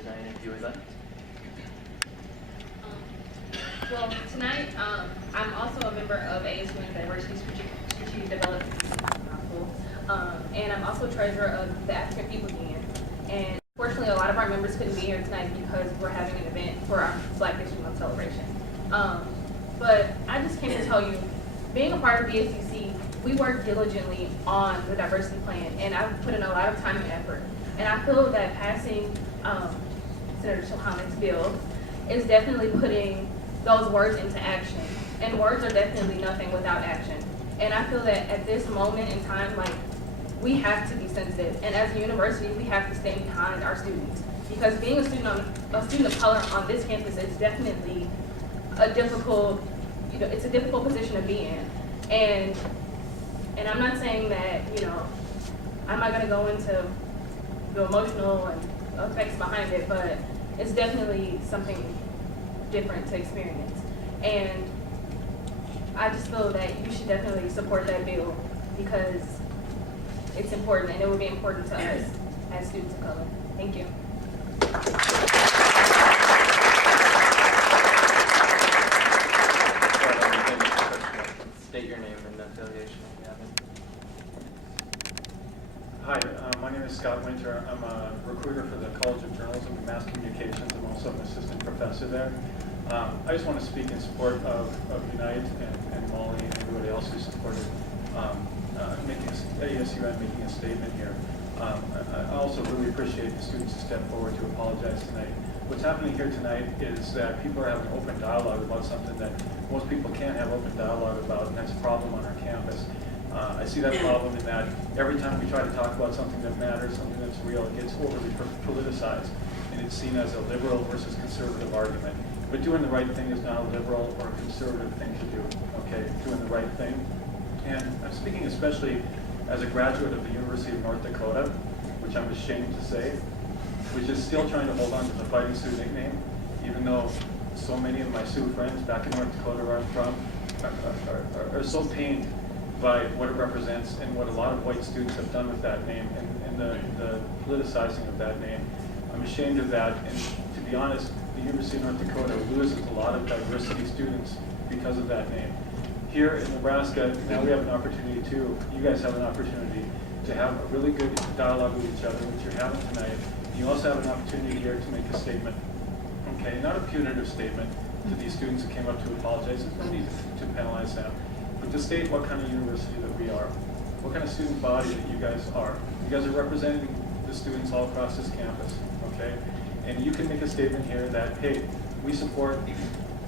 tonight if you would like. Well, tonight, I'm also a member of ASUN Diversity Strategic Development Council, and I'm also treasurer of the African People's Union. And fortunately, a lot of our members couldn't be here tonight because we're having an event for our Black History Month celebration. But I just came to tell you, being a part of BSCC, we work diligently on the diversity plan, and I've put in a lot of time and effort. And I feel that passing Senator Shilhamak's bill is definitely putting those words into action. And words are definitely nothing without action. And I feel that at this moment in time, like, we have to be sensitive. And as a university, we have to stand behind our students. Because being a student of color on this campus is definitely a difficult, it's a difficult position to be in. And I'm not saying that, I'm not gonna go into the emotional and effects behind it, but it's definitely something different to experience. And I just feel that you should definitely support that bill because it's important, and it will be important to us as students of color. Thank you. State your name and affiliation if you have it. Hi, my name is Scott Winter. I'm a recruiter for the College of Journalism and Mass Communications. I'm also an assistant professor there. I just want to speak in support of Unite and Molly and everybody else who supported ASUN making a statement here. I also really appreciate the students who stepped forward to apologize tonight. What's happening here tonight is that people are having open dialogue about something that most people can't have open dialogue about, and that's a problem on our campus. I see that problem in that every time we try to talk about something that matters, something that's real, it gets overly politicized, and it's seen as a liberal versus conservative argument. But doing the right thing is not a liberal or a conservative thing to do, okay? Doing the right thing. And I'm speaking especially as a graduate of the University of North Dakota, which I'm ashamed to say, which is still trying to hold on to the Fighting Sioux nickname, even though so many of my Sioux friends back in North Dakota where I'm from are so pained by what it represents and what a lot of white students have done with that name and the politicizing of that name. I'm ashamed of that, and to be honest, the University of North Dakota loses a lot of diversity students because of that name. Here in Nebraska, now we have an opportunity too. You guys have an opportunity to have a really good dialogue with each other, which you're having tonight. You also have an opportunity here to make a statement, okay? Not a punitive statement to these students who came up to apologize. There's no need to penalize them, but to state what kind of university that we are, what kind of student body that you guys are. You guys are representing the students all across this campus, okay? And you can make a statement here that, hey, we support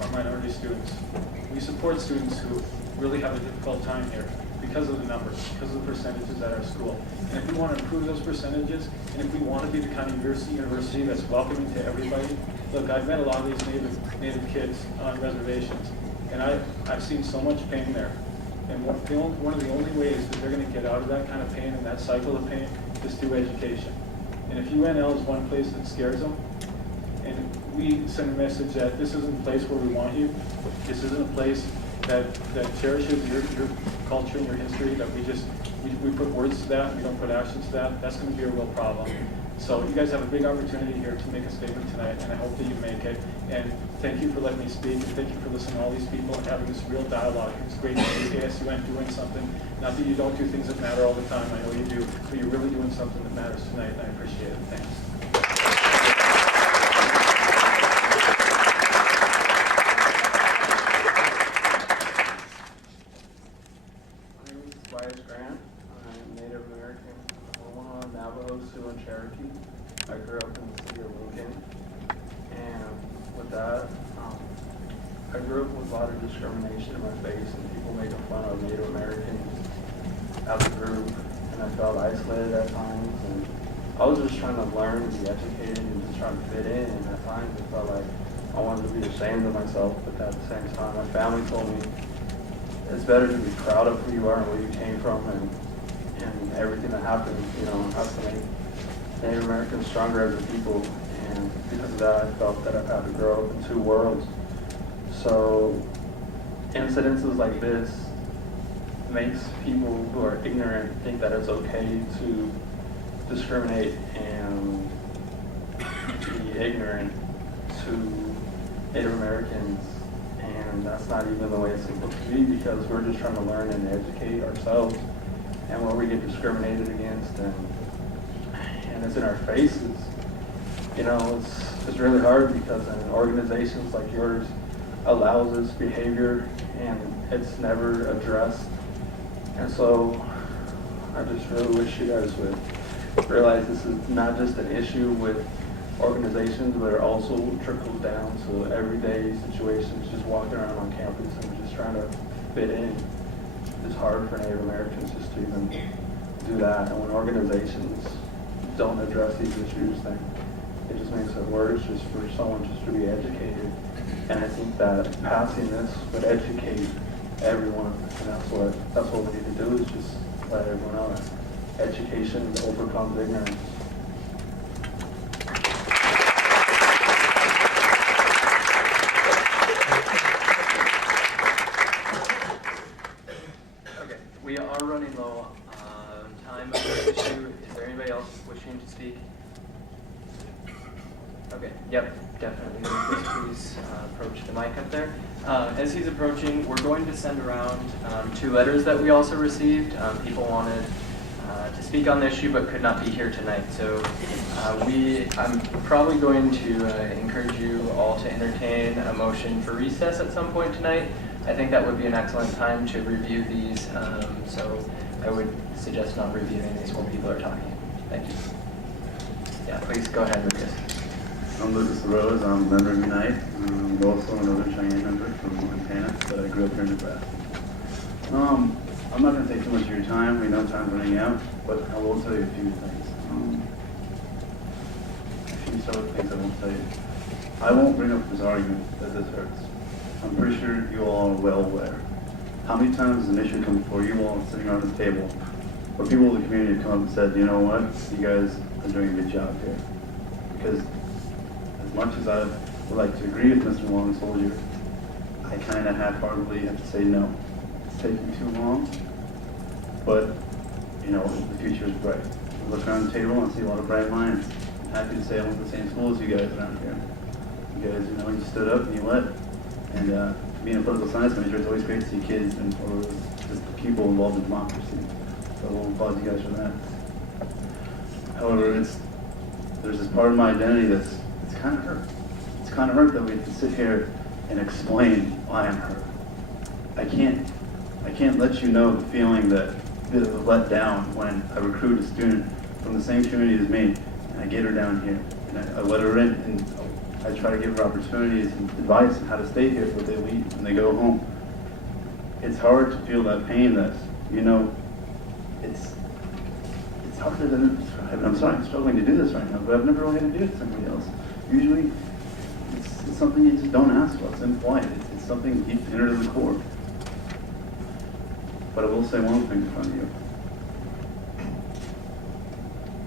our minority students. We support students who really have a difficult time here because of the numbers, because of the percentages at our school. And if we want to improve those percentages, and if we want to be the kind of university that's welcoming to everybody, look, I've met a lot of these native kids on reservations, and I've seen so much pain there. And one of the only ways that they're going to get out of that kind of pain and that cycle of pain is through education. And if UNL is one place that scares them, and we send a message that this isn't a place where we want you, this isn't a place that cherishes your culture and your history, that we put words to that, we don't put actions to that, that's going to be a real problem. So you guys have a big opportunity here to make a statement tonight, and I hope that you make it. And thank you for letting me speak, and thank you for listening to all these people and having this real dialogue. It's great to see ASUN doing something. Not that you don't do things that matter all the time, I know you do, but you're really doing something that matters tonight, and I appreciate it. Thanks. Native American, Omaha, Navajo, Sioux, and Cherokee. I grew up in the city of Lincoln, and with that, I grew up with a lot of discrimination in my face and people making fun of Native Americans as a group, and I felt isolated at times, and I was just trying to learn and be educated and just trying to fit in, and at times it felt like I wanted to be ashamed of myself, but at the same time, my family told me it's better to be proud of who you are and where you came from, and everything that happened, has to make Native Americans stronger as a people. And because of that, I felt that I've had to grow up in two worlds. So incidences like this makes people who are ignorant think that it's okay to discriminate and be ignorant to Native Americans, and that's not even the way it's supposed to be, because we're just trying to learn and educate ourselves. And when we get discriminated against and it's in our faces, you know, it's really hard, because organizations like yours allows this behavior and it's never addressed. And so I just really wish you guys would realize this is not just an issue with organizations, but it also trickles down to everyday situations, just walking around on campus and just trying to fit in. It's hard for Native Americans just to even do that. And when organizations don't address these issues, then it just makes it worse just for someone just to be educated. And I think that passing this would educate everyone, and that's what we need to do, is just let everyone know that education overcomes ignorance. Okay, we are running low on time on this issue. Is there anybody else wishing to speak? Okay, yep, definitely. Please approach the mic up there. As he's approaching, we're going to send around 2 letters that we also received. People wanted to speak on the issue but could not be here tonight. So I'm probably going to encourage you all to entertain a motion for recess at some point tonight. I think that would be an excellent time to review these. So I would suggest not reviewing these while people are talking. Thank you. Yeah, please go ahead, Lucas. I'm Lucas Rose. I'm a member of Unite. I'm also another Cheyenne member from Montana, but I grew up here in Nebraska. I'm not going to take too much of your time. We know time's running out, but I will tell you a few things. A few solid things I won't tell you. I won't bring up this argument that this hurts. I'm pretty sure you all are well aware. How many times has an issue come before you all sitting around this table where people in the community have come up and said, you know what, you guys are doing a good job here? Because as much as I would like to agree with Mr. Long Soldier, I kind of half-heartedly have to say no. It's taking too long, but you know, the future is bright. I look around the table and I see a lot of bright minds. I'm happy to say I went to the same school as you guys around here. You guys, you know, you stood up and you led. And being a political science major, it's always great to see kids and or just people involved in democracy. So we'll applaud you guys for that. However, there's this part of my identity that's kind of hurt. It's kind of hurt that we have to sit here and explain why I'm hurt. I can't let you know the feeling that is let down when I recruit a student from the same community as me, and I get her down here, and I let her in, and I try to give her opportunities and advice on how to stay here so they leave when they go home. It's hard to feel that pain that, you know, it's harder than describe. I'm sorry, I'm struggling to do this right now, but I've never really had to do it to somebody else. Usually, it's something you just don't ask for. It's implied. It's something deep inner to the core. But I will say one thing in front of you.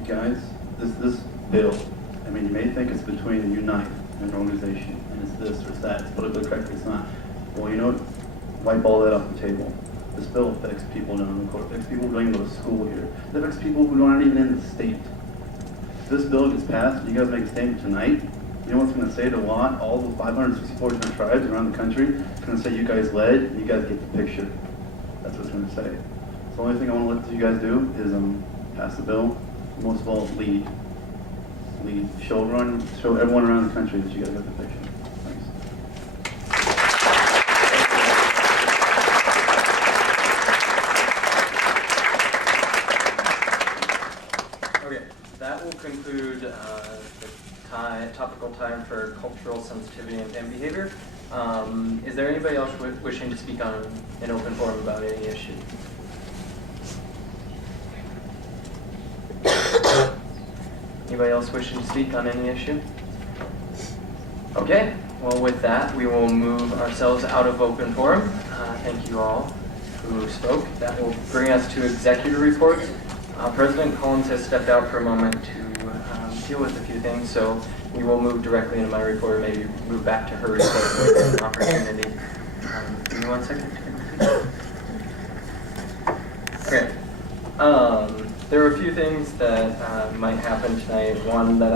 You guys, this bill, I mean, you may think it's between Unite and an organization, and it's this or it's that. It's politically correct, it's not. Well, you know what? Wipe all that off the table. This bill affects people down in the court. It affects people who don't even go to school here. It affects people who aren't even in the state. If this bill gets passed, and you guys make a statement tonight, you know what's going to say to all the 564 different tribes around the country? It's going to say you guys led, and you guys get the picture. That's what it's going to say. So the only thing I want to let you guys do is pass the bill. Most of all, lead. Show everyone around the country that you guys have the picture. Thanks. Okay, that will conclude the topical time for cultural sensitivity and behavior. Is there anybody else wishing to speak on an open forum about any issue? Anybody else wishing to speak on any issue? Okay, well with that, we will move ourselves out of open forum. Thank you all who spoke. That will bring us to executive reports. President Collins has stepped out for a moment to deal with a few things, so we will move directly into my report, or maybe move back to her report with an opportunity. Give me 1 second to complete. Okay. There are a few things that might happen tonight. One that